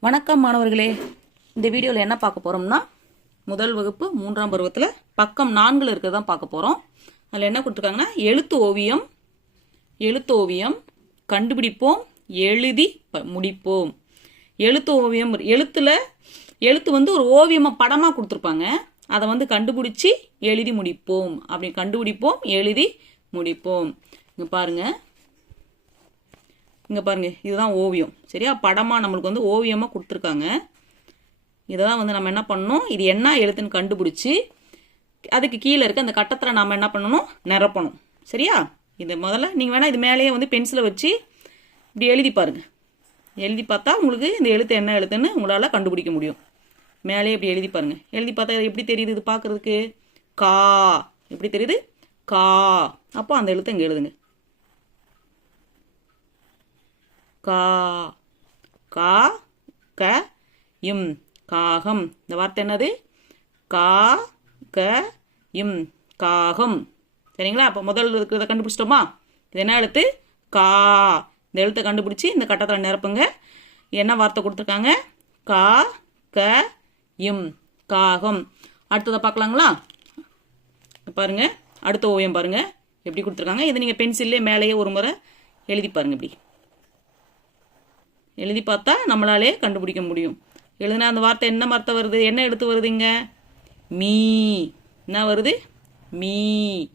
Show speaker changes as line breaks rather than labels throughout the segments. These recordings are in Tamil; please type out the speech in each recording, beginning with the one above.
வணக்கம் மாணவர்களே. இந்த வீடியோவில் என்ன பார்க்க போகிறோம்னா முதல் வகுப்பு மூன்றாம் பருவத்தில் பக்கம் நான்கில் இருக்கிறது தான் பார்க்க போகிறோம் அதில் என்ன கொடுத்துருக்காங்கன்னா எழுத்து ஓவியம் எழுத்து ஓவியம் கண்டுபிடிப்போம் எழுதி ப- முடிப்போம். எழுத்து ஓவியம் எழுத்தில் எழுத்து வந்து ஒரு ஓவியமாக படமாக கொடுத்துருப்பாங்க. அதை வந்து கண்டுபிடிச்சி எழுதி முடிப்போம். அப்படி கண்டுபிடிப்போம் எழுதி முடிப்போம். இங்கே பாருங்கள் இங்கே பாருங்கள் இதுதான் ஓவியம். சரியா? படமாக நம்மளுக்கு வந்து ஓவியமாக கொடுத்துருக்காங்க. இதை தான் வந்து நம்ம என்ன பண்ணணும்? இது என்ன எழுத்துன்னு கண்டுபிடிச்சி அதுக்கு கீழே இருக்க அந்த கட்டத்தில் நாம் என்ன பண்ணணும்? நிரப்பணும். சரியா? இது முதல்ல நீங்கள் வேணால் இது மேலேயே வந்து பென்சிலை வச்சு இப்படி எழுதி பாருங்கள் எழுதி பார்த்தா உங்களுக்கு இந்த எழுத்து என்ன எழுத்துன்னு உங்களால் கண்டுபிடிக்க முடியும். மேலேயே இப்படி எழுதி பாருங்கள் எழுதி பார்த்தா எப்படி தெரியுது? இது பார்க்குறதுக்கு கா. எப்படி தெரியுது? கா. அப்போ அந்த எழுத்தை இங்கே எழுதுங்க. கா கா க இம் காகம். இந்த வார்த்தை என்னது? கா க இம் காகம். சரிங்களா? அப்போ முதல் இருக்கிறத கண்டுபிடிச்சிட்டோமா? இது என்ன எழுத்து? கா. இந்த எழுத்தை கண்டுபிடிச்சி இந்த கட்டத்தில் நிரப்புங்க. என்ன வார்த்தை கொடுத்துருக்காங்க? கா க இம் காகம். அடுத்ததை பார்க்கலாங்களா? பாருங்கள் அடுத்த ஓவியம் பாருங்கள் எப்படி கொடுத்துருக்காங்க? இதை நீங்கள் பென்சில்லே மேலேயே ஒரு முறை எழுதி பாருங்க இப்படி. எழுதி பார்த்தா நம்மளாலே கண்டுபிடிக்க முடியும். எழுதினா அந்த வார்த்தை என்ன வார்த்தை வருது? என்ன எடுத்து வருதுங்க? மீ. என்ன வருது? மீ.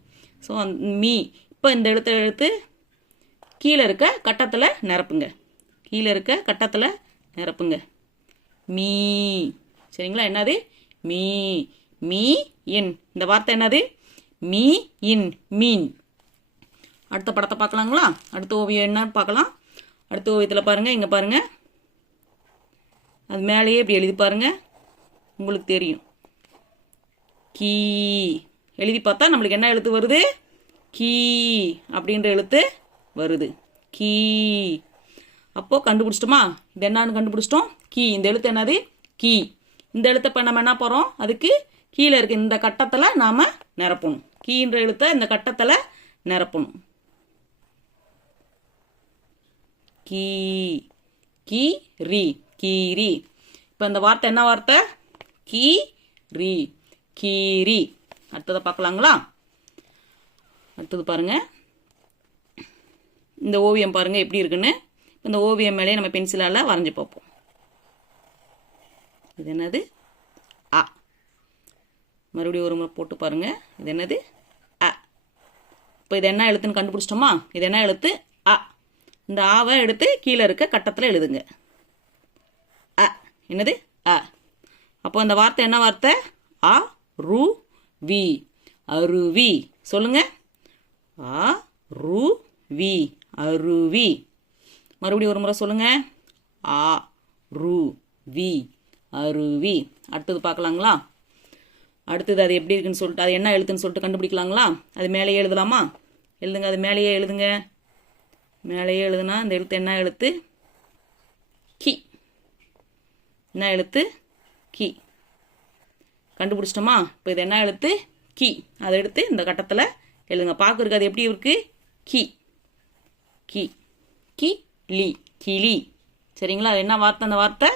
ஸோ மீ. இப்போ இந்த எழுத்த எழுத்து கீழே இருக்க கட்டத்தில் நிரப்புங்க. கீழே இருக்க கட்டத்தில் நிரப்புங்க. மீ. சரிங்களா? என்னது? மீ. மீ இன். இந்த வார்த்தை என்னது? மீ இன் மீன். அடுத்த படத்தை பார்க்கலாங்களா? அடுத்த ஓவியம் என்னன்னு பார்க்கலாம். அடுத்த ஓவியத்தில் பாருங்கள் இங்கே பாருங்கள் அது மேலேயே இப்படி எழுதி பாருங்கள் உங்களுக்கு தெரியும். கீ. எழுதி பார்த்தா நம்மளுக்கு என்ன எழுத்து வருது? கீ அப்படின்ற எழுத்து வருது. கீ. அப்போ கண்டுபிடிச்சிட்டோமா? இது என்னான்னு கண்டுபிடிச்சிட்டோம். கீ. இந்த எழுத்து என்னது? கீ. இந்த எழுத்தை இப்போ நம்ம என்ன போகிறோம் அதுக்கு கீழே இருக்க இந்த கட்டத்தில் நாம் நிரப்பணும். கீன்ற எழுத்தை இந்த கட்டத்தில் நிரப்பணும். கீ கீ ரி கீரி இப்போ இந்த வார்த்தை என்ன வார்த்தை? கீ ரி கீரி அடுத்ததை பார்க்கலாங்களா? அடுத்தது பாருங்க. இந்த ஓவியம் பாருங்க எப்படி இருக்குன்னு. இந்த ஓவியம் மேலே நம்ம பென்சிலால் வரைஞ்சி பார்ப்போம். இது என்னது? அ. மறுபடியும் ஒரு முறை போட்டு பாருங்க. இது என்னது? அ. இப்போ இது என்ன எழுத்துன்னு கண்டுபிடிச்சிட்டோமா? இது என்ன எழுத்து? இந்த ஆவை எடுத்து கீழே இருக்க கட்டத்தில் எழுதுங்க. அ. என்னது? அ. அப்போ அந்த வார்த்தை என்ன வார்த்தை? அ ரு வி. அருவி. சொல்லுங்க. அ ரு வி. அருவி. மறுபடியும் ஒரு முறை சொல்லுங்க. ஆ ரு வி. அருவி. அடுத்தது பார்க்கலாங்களா? அடுத்தது அது எப்படி இருக்குன்னு சொல்லிட்டு அது என்ன எழுத்துன்னு சொல்லிட்டு கண்டுபிடிக்கலாங்களா? அது மேலேயே எழுதலாமா? எழுதுங்க அது மேலேயே எழுதுங்க. மேலேயே எழுதுனா இந்த எழுத்து என்ன எழுத்து? கி. என்ன எழுத்து? கி. கண்டுபிடிச்சிட்டோமா? இப்போ இது என்ன எழுத்து? கி. அதை எடுத்து இந்த கட்டத்தில் எழுதுங்க. பார்க்கறதுக்கு அது எப்படி இருக்கு? கி. கி. கி. லி. கிளி சரிங்களா? அது என்ன வார்த்தை? அந்த வார்த்தை?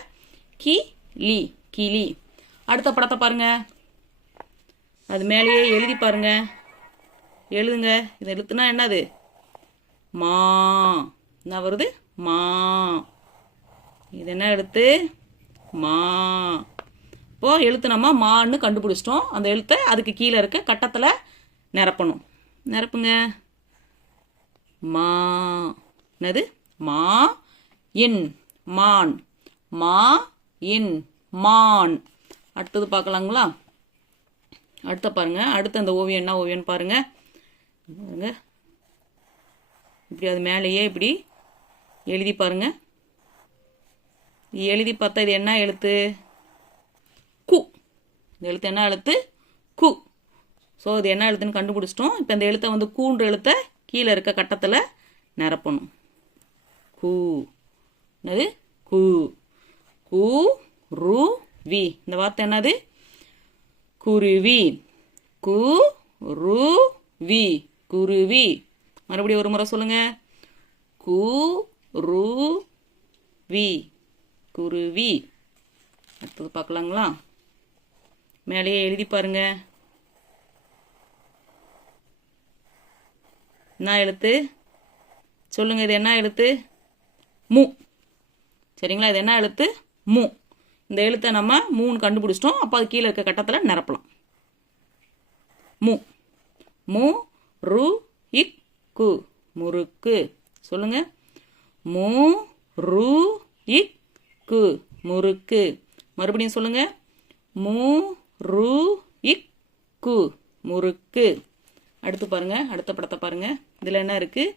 கி. லி. கிளி அடுத்த படத்தை பாருங்க. அது மேலேயே எழுதி பாருங்க. எழுதுங்க. இது எழுத்துனா என்னது? மா. என்ன வருது. மா. இது என்ன எழுத்து? மா. இப்போ எழுத்து நம்ம மான்னு கண்டுபிடிச்சிட்டோம். அந்த எழுத்தை அதுக்கு கீழே இருக்க கட்டத்தில் நிரப்பணும். நிரப்புங்க. மா. என்னது? மா. இன். மான். மா. இன். மான். அடுத்தது பார்க்கலாங்களா? அடுத்த பாருங்க. அடுத்த அந்த ஓவியம் என்ன ஓவியம்னு பாருங்க. பாருங்க. இப்படி அது மேலேயே இப்படி எழுதி பாருங்கள் எழுதி பார்த்தா இது என்ன எழுத்து? கு. இந்த எழுத்து என்ன எழுத்து? கு. ஸோ இது என்ன எழுத்துன்னு கண்டுபிடிச்சிட்டோம். இப்போ இந்த எழுத்தை வந்து கூன்ற எழுத்தை கீழே இருக்க கட்டத்தில் நிரப்பணும். கு. என்னது? கு. கு ரு வி. இந்த வார்த்தை என்னது? குருவி. கு ரு வி. குருவி. மறுபடியும் ஒரு முறை சொல்லுங்க. கு ரு வி. குருவி. அடுத்தது பார்க்கலாங்களா? மேலேயே எழுதி பாருங்க. என்ன எழுத்து? சொல்லுங்க இது என்ன எழுத்து? மு. சரிங்களா இது என்ன எழுத்து? மு. இந்த எழுத்தை நம்ம மூணு கண்டுபிடிச்சிட்டோம். அப்போ அது கீழே இருக்க கட்டத்தில் நிரப்பலாம். மு. மு ரு இக் கு முறுக்கு. சொல்லுங்க. மு ரு இக் கு முறுக்கு. மறுபடியும் சொல்லுங்க. மு ரு இக் கு முறுக்கு. அடுத்து பாருங்க. அடுத்த படத்தை பாருங்க. இதில் என்ன இருக்கு?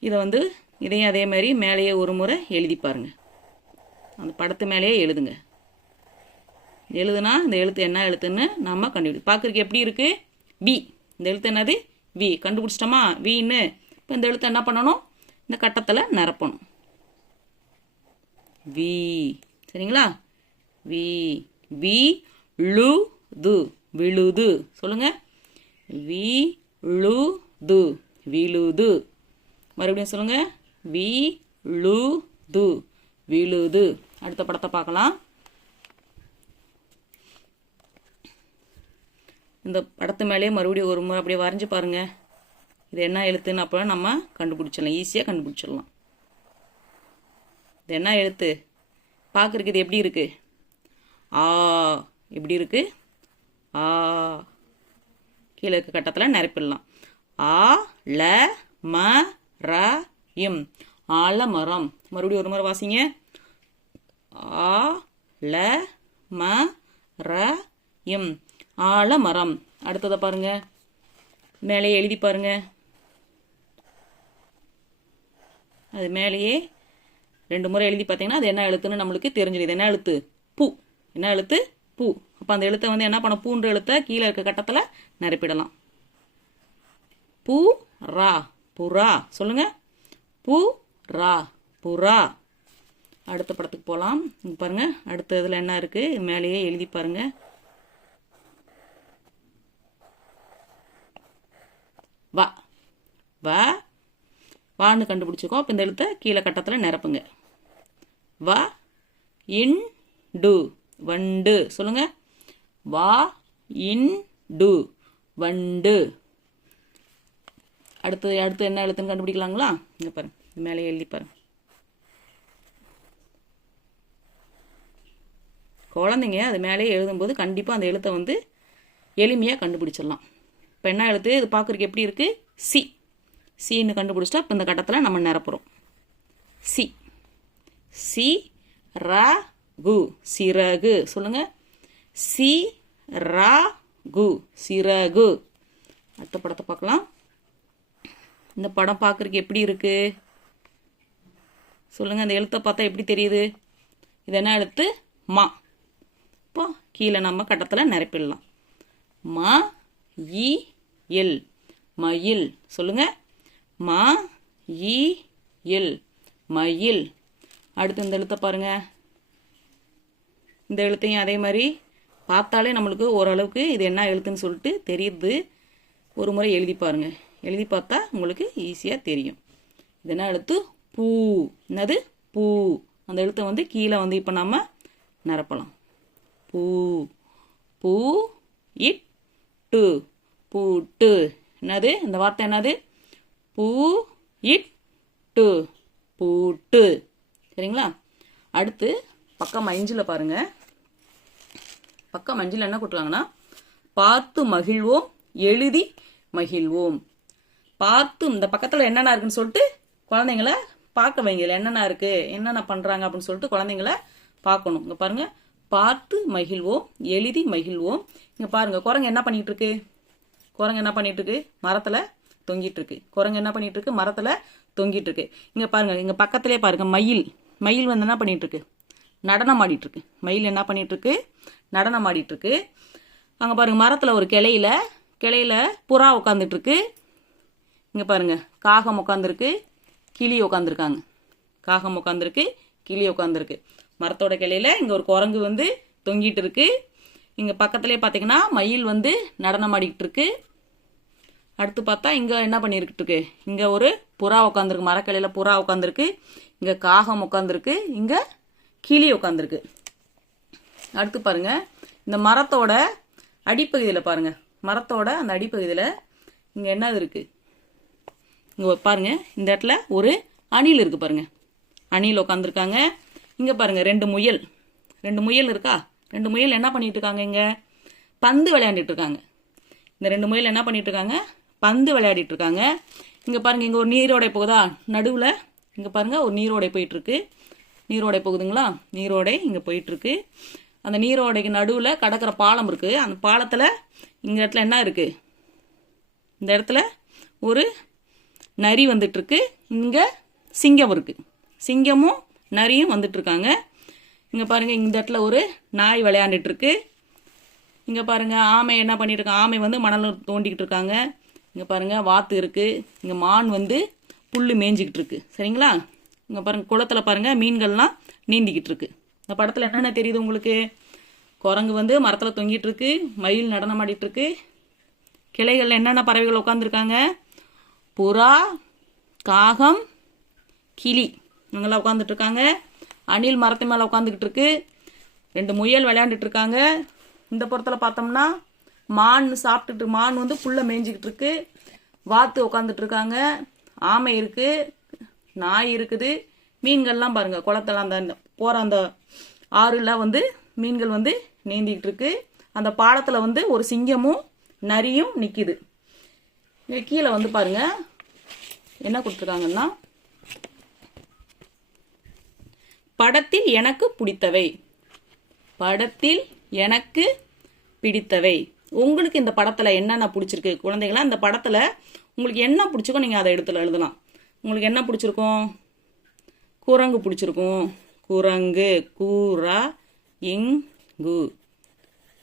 இதை வந்து இதையும் அதே மாதிரி மேலேயே ஒரு முறை எழுதி பாருங்க. அந்த படத்து மேலேயே எழுதுங்க. எழுதுனா இந்த எழுத்து என்ன எழுத்துன்னு நம்ம கண்டுபிடி பார்க்குறதுக்கு எப்படி இருக்கு? பி இந்த எழுத்து என்னது? வி கண்டுபிடிச்சிட்டோமா? வின்னு. இப்போ இந்த எழுத்து என்ன பண்ணணும்? இந்த கட்டத்தில் நிரப்பணும். வி. சரிங்களா? வி. வி லு து. விழுது. சொல்லுங்க. வி லு து. விழுது. மறுபடியும் சொல்லுங்க. வி லு து. விழுது. அடுத்த படத்தை பார்க்கலாம். இந்த படத்து மேலேயே மறுபடியும் ஒரு முறை அப்படியே வரைஞ்சி பாருங்கள் இது என்ன எழுத்துன்னு அப்போ நம்ம கண்டுபிடிச்சிடலாம். ஈஸியாக கண்டுபிடிச்சிடலாம். இது என்ன எழுத்து? பார்க்குறதுக்கு இது எப்படி இருக்குது ஆ எப்படி இருக்கு? ஆ. கீழே இருக்க கட்டத்தில் நிரப்பிடலாம். ஆ ல ம ர இம் ஆலமரம். மறுபடியும் ஒரு முறை வாசிங்க. ஆ ல ம ர இம் ஆலமரம். அடுத்ததை பாருங்க. மேலேயே எழுதி பாருங்க. அது மேலேயே ரெண்டு முறை எழுதி பார்த்தீங்கன்னா அது என்ன எழுத்துன்னு நம்மளுக்கு தெரிஞ்சிடுது என்ன எழுத்து? பூ. என்ன எழுத்து? பூ. அப்போ அந்த எழுத்தை வந்து என்ன பண்ண பூன்ற எழுத்தை கீழே இருக்க கட்டத்தில் நிரப்பிடலாம். பூ ரா. புறா. சொல்லுங்க. பூ ரா. புறா. அடுத்த படத்துக்கு போகலாம் பாருங்கள் பாருங்க. அடுத்த இதில் என்ன இருக்குது மேலேயே எழுதி பாருங்கள் வா. வா. வான்னு கண்டுபிடிச்சிருக்கோம் அப்போ இந்த எழுத்தை கீழே கட்டத்தில் நிரப்புங்க. வா. இன் டு. வண்டு. சொல்லுங்க. வா. இன் டு. வண்டு. அடுத்து அடுத்து என்ன எழுத்துன்னு கண்டுபிடிக்கலாங்களா? இங்க பாருங்க. இது மேலே எழுதி பாருங்க. குழந்தைங்க அது மேலே எழுதும்போது கண்டிப்பாக அந்த எழுத்தை வந்து எளிமையாக கண்டுபிடிச்சிடலாம். இப்போ என்ன எழுத்து இது பார்க்குறதுக்கு எப்படி இருக்குது சி சின்னு கண்டுபிடிச்சிட்டா இப்போ இந்த கட்டத்தில் நம்ம நிரப்புறோம். சி சி ர கு. சிறகு. சொல்லுங்க. சி ரா கு. சிறகு. அடுத்த படத்தை பார்க்கலாம். இந்த படம் பார்க்குறதுக்கு எப்படி இருக்கு? சொல்லுங்க. அந்த எழுத்தை பார்த்தா எப்படி தெரியுது? இது என்ன எழுத்து? மா. இப்போ கீழே நம்ம கட்டத்தில் நிரப்பிடலாம். மா இ எல் மயில். சொல்லுங்க. ம இ எல் மயில். அடுத்து இந்த எழுத்தை பாருங்க. இந்த எழுத்தையும் அதே மாதிரி பார்த்தாலே நம்மளுக்கு ஓரளவுக்கு இது என்ன எழுத்துன்னு சொல்லிட்டு தெரியுது. ஒரு முறை எழுதி பாருங்க. எழுதி பார்த்தா உங்களுக்கு ஈஸியாக தெரியும். இது என்ன எழுத்து? பூ. என்னது? பூ. அந்த எழுத்தை வந்து கீழே வந்து இப்போ நம்ம நிரப்பலாம். பூ. பூ இட் டு. பூட்டு. என்னது? இந்த வார்த்தை என்னது? பூ இட் டு. பூட்டு. சரிங்களா? அடுத்து பக்கம் அஞ்சில் பாருங்க. பக்கம் அஞ்சில் என்ன கொடுத்துருக்காங்கன்னா பார்த்து மகிழ்வோம் எழுதி மகிழ்வோம். பார்த்து இந்த பக்கத்தில் என்னென்ன இருக்குன்னு சொல்லிட்டு குழந்தைங்கள பார்க்க வைங்க. என்னென்ன இருக்கு? என்னென்ன பண்ணுறாங்க அப்படின்னு சொல்லிட்டு குழந்தைங்கள பார்க்கணும். இங்கே பாருங்க. பார்த்து மகிழ்வோம் எழுதி மகிழ்வோம். இங்கே பாருங்க குரங்கு என்ன பண்ணிட்டு இருக்கு? குரங்கு என்ன பண்ணிட்டு இருக்கு மரத்துல தொங்கிட்டு இருக்கு குரங்கு என்ன பண்ணிட்டு இருக்கு மரத்துல தொங்கிட்டு இருக்கு இங்க பாருங்க இங்க பக்கத்திலே பாருங்க மயில். மயில் வந்து என்ன பண்ணிட்டு இருக்கு நடனம் ஆடிட்டு இருக்கு மயில் என்ன பண்ணிட்டு இருக்கு நடனம் ஆடிட்டு இருக்கு அங்க பாருங்க மரத்துல ஒரு கிளையில கிளையில புறா உட்காந்துட்டு இருக்கு இங்க பாருங்க காகம் உட்காந்துருக்கு கிளி உட்காந்துருக்காங்க காகம் உட்காந்துருக்கு கிளி உட்காந்துருக்கு மரத்தோட கிளையில இங்க ஒரு குரங்கு வந்து தொங்கிட்டு இருக்கு இங்கே பக்கத்துலேயே பார்த்தீங்கன்னா மயில் வந்து நடனம் ஆடிக்கிட்டு இருக்கு அடுத்து பார்த்தா இங்கே என்ன பண்ணிருக்கிட்டு இருக்கு இங்கே ஒரு புறா உட்காந்துருக்கு மரக்கிளையில புறா உட்காந்துருக்கு இங்கே காகம் உட்காந்துருக்கு இங்கே கிளி உட்காந்துருக்கு அடுத்து பாருங்க இந்த மரத்தோட அடிப்பகுதியில் பாருங்க. மரத்தோட அந்த அடிப்பகுதியில் இங்கே என்ன இருக்கு? இங்கே பாருங்க இந்த இடத்துல ஒரு அணில் இருக்கு பாருங்க. அணில் உட்காந்துருக்காங்க இங்கே பாருங்க ரெண்டு முயல். ரெண்டு முயல் இருக்கா? ரெண்டு முயல் என்ன பண்ணிட்டு இருக்காங்க இங்கே? பந்து விளையாண்டுட்டு இருக்காங்க இந்த ரெண்டு முயல் என்ன பண்ணிட்டு இருக்காங்க பந்து விளையாடிட்டு இருக்காங்க இங்கே பாருங்க இங்கே ஒரு நீரோடை போகுதா? நடுவில் இங்கே பாருங்க ஒரு நீரோடை போயிட்டு இருக்கு நீரோடை போகுதுங்களா? நீரோடை இங்கே போயிட்டு இருக்கு அந்த நீரோடைக்கு நடுவில் கடக்கிற பாலம் இருக்கு. அந்த பாலத்தில் இந்த இடத்துல என்ன இருக்கு? இந்த இடத்துல ஒரு நரி வந்துட்டு இருக்கு இங்க சிங்கம் இருக்கு. சிங்கமும் நரியும் வந்துட்டு இருக்காங்க இங்கே பாருங்கள் இந்த இடத்துல ஒரு நாய் விளையாண்டுட்டு இங்கே பாருங்கள் ஆமை என்ன பண்ணிட்டு இருக்காங்க ஆமை வந்து மணல் தோண்டிக்கிட்டு இருக்காங்க. இங்கே பாருங்கள் வாத்து இருக்குது இங்கே மான் வந்து புல் மேய்ஞ்சிக்கிட்டு இருக்கு சரிங்களா? இங்கே பாருங்கள் குளத்தில் பாருங்கள் மீன்கள்லாம் நீந்திக்கிட்டு இருக்கு இந்த படத்தில் என்னென்ன தெரியுது உங்களுக்கு? குரங்கு வந்து மரத்தில் தொங்கிட்டு இருக்கு மயில் நடனம் ஆடிட்டு இருக்கு என்னென்ன பறவைகள் உட்காந்துருக்காங்க புறா காகம் கிளி. இவங்கெல்லாம் உட்காந்துட்டு இருக்காங்க அணில் மரத்து மேலே உட்காந்துக்கிட்டு இருக்கு. ரெண்டு முயல் விளையாண்டுட்டு இருக்காங்க. இந்த புறத்தில் பார்த்தோம்னா மான் சாப்பிட்டுட்டு மான் வந்து புல்லை மேய்ஞ்சிக்கிட்டு இருக்கு. வாத்து உட்காந்துட்டு இருக்காங்க. ஆமை இருக்கு. நாய் இருக்குது. மீன்கள்லாம் பாருங்க குளத்துல அந்த போகிற போற அந்த ஆறுல வந்து மீன்கள் வந்து நீந்திக்கிட்டு இருக்கு. அந்த பாலத்தில் வந்து ஒரு சிங்கமும் நரியும் நிற்கிது கீழே வந்து பாருங்க என்ன கொடுத்துருக்காங்கன்னா படத்தில் எனக்கு பிடித்தவை. படத்தில் எனக்கு பிடித்தவை. உங்களுக்கு இந்த படத்தில் என்னென்ன பிடிச்சிருக்கு? குழந்தைங்களா இந்த படத்தில் உங்களுக்கு என்ன பிடிச்சிருக்கோ நீங்கள் அதை எடுத்துல எழுதலாம். உங்களுக்கு என்ன பிடிச்சிருக்கும்? குரங்கு பிடிச்சிருக்கும். குரங்கு கூரா இங்கு.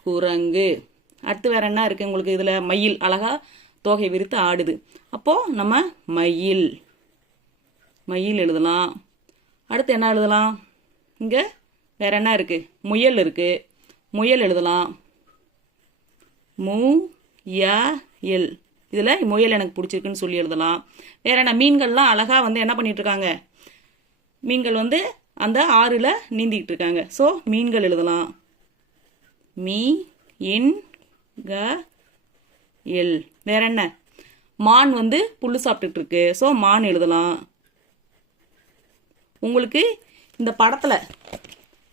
குரங்கு. அடுத்து வேற என்ன இருக்கு உங்களுக்கு இதில்? மயில். அழகாக தோகை விரித்து ஆடுது. அப்போ நம்ம மயில். மயில் எழுதலாம். அடுத்து என்ன எழுதலாம்? இங்கே வேற என்ன இருக்கு? முயல் இருக்கு. முயல் எழுதலாம். மு ய எல். இதில் முயல் எனக்கு பிடிச்சிருக்குன்னு சொல்லி எழுதலாம். வேற என்ன? மீன்கள்லாம் அழகாக வந்து என்ன பண்ணிட்டு இருக்காங்க மீன்கள் வந்து அந்த ஆறுல நீந்திக்கிட்டு இருக்காங்க ஸோ மீன்கள் எழுதலாம். மீ இன் க எல். வேற என்ன? மான் வந்து புல் சாப்பிட்டுட்டு இருக்கு ஸோ மான் எழுதலாம். உங்களுக்கு இந்த படத்தில்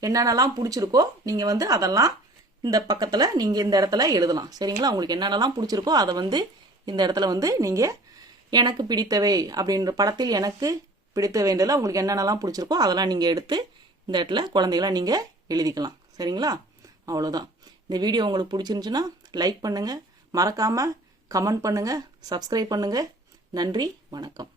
என்னென்னலாம் பிடிச்சிருக்கோ நீங்கள் வந்து அதெல்லாம் இந்த பக்கத்தில் நீங்கள் இந்த இடத்துல எழுதலாம். சரிங்களா? உங்களுக்கு என்னென்னலாம் பிடிச்சிருக்கோ அதை வந்து இந்த இடத்துல வந்து நீங்கள் எனக்கு பிடித்தவை அப்படின்ற படத்தில் எனக்கு பிடித்த வேண்டியதில் உங்களுக்கு என்னென்னலாம் பிடிச்சிருக்கோ அதெல்லாம் நீங்கள் எடுத்து இந்த இடத்துல குழந்தைகளாம் நீங்கள் எழுதிக்கலாம். சரிங்களா? அவ்வளோதான் இந்த வீடியோ உங்களுக்கு பிடிச்சிருந்துச்சுன்னா லைக் பண்ணுங்கள் மறக்காமல் கமெண்ட் பண்ணுங்கள் சப்ஸ்கிரைப் பண்ணுங்கள் நன்றி. வணக்கம்.